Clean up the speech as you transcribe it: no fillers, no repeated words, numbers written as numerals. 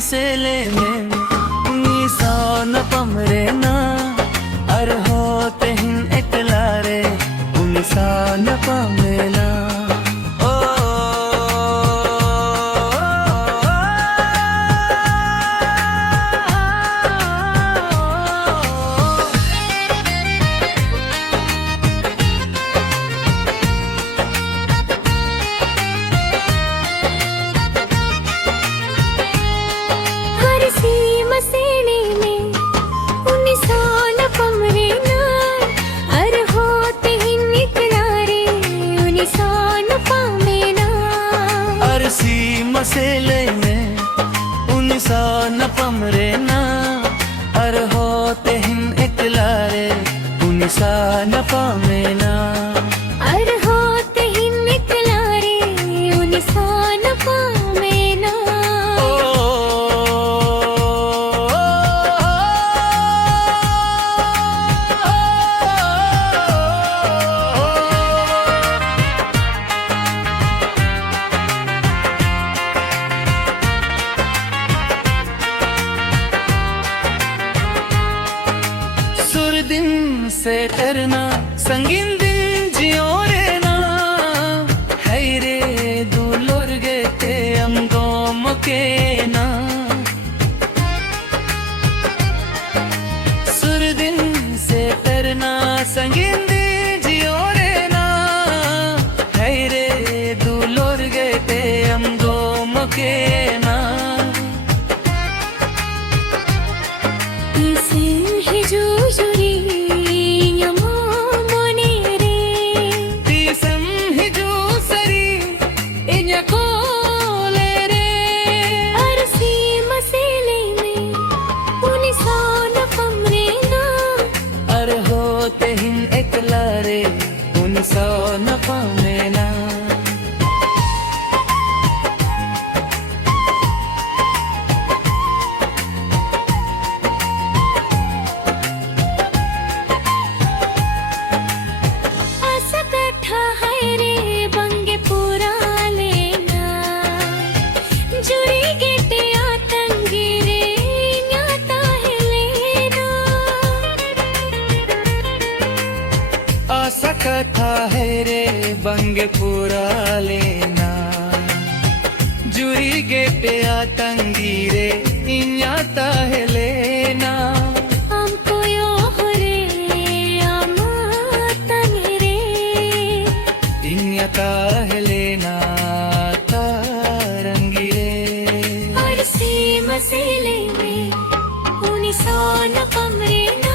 मसेले में नीसान पमरेना अर होते हिन एकलारे उनिसान पमेना मसेले में उनिसान पमरेना अर होते हिन एकलारे उनिसान पमेना अर होते हिन एकलारे उनिसान पमेना दिन से डरना संगीन दिन जियो रे ना है रे दूलोर गे ते अंगो मके ना सुर दिन से डरना संगीन दिन जियो रे ना है रे दूलोर गे ते अंगो मके ना एकलारे उनिसान पमेना आशा कथा है रे बंगे पूरा लेना जुड़ी गेटे आतंगी रे न्याता है लेना आशा कथा है रे बंगे पूरा लेना जुरी गेटे आतंगी रे इन्याता है लेना हमको यो रे आमातंग रे इन्याता है लेना तारंगी रे और सी मसेले में उनिसान पमरेना